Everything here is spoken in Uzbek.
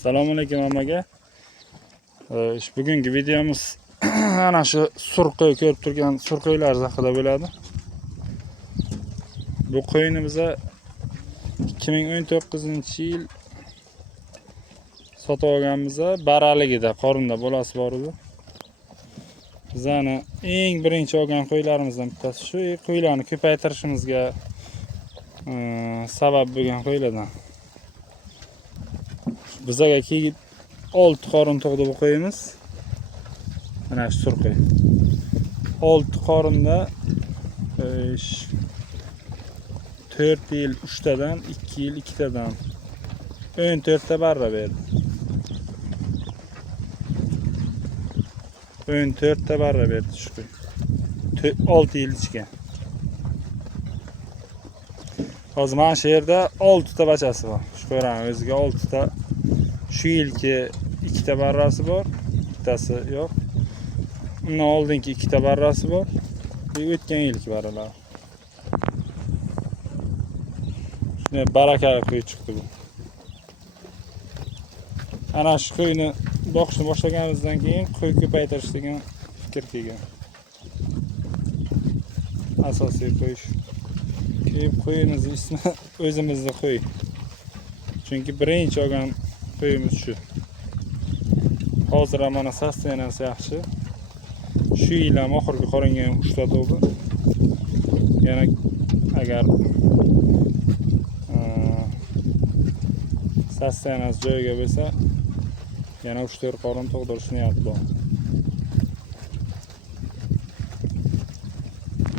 Assalomu alaykum hammaga. Bugungi videomiz ana shu surqo'y ko'rib turgan surqo'ylar haqida bo'ladi. Bu qo'yni biz 2019-yil sotib olganmiz. Baraligida, qorinda bolasi bor edi. Bizani eng birinchi olgan qo'ylarimizdan bittasi shu. Qo'ylarni ko'paytirishimizga sabab bo'lgan qo'ylardan. Bizaga 6 qorin tug'di bu qo'yimiz. Mana shu surqo'y. 6 qorinda 4 yil 3 tadan, 2 yil 2 tadan 14 ta barra berdi. 14 ta barra berdi shu qo'y. 6 yil ichgan. Hozir mana shu yerda 6 ta bachasi bor. Shu qo'ylarning o'ziga 6 ta. Shu yilki 2 ta barrasi bor, bittasi yo'q. Undan oldingi 2 ta barrasi bor. Bu o'tgan yilki barralar. Shunday barakali qo'y chiqdi bu. Ana shu qo'yni boqishni boshlaganimizdan keyin qo'y ko'paytirish degan fikr kelgan. Asosiy qo'y shu. Qo'yimizning ismi o'zimizning qo'y. Chunki birinchi olgan qo'yimiz shu. Hozir mana sostenasi yaxshi. Shu yil ham oxirgi qoringa ham 3 ta tug'di. Yana agar sostenasi joyiga bo'lsa, yana 3-4 qorin tug'dirishni niyat bor.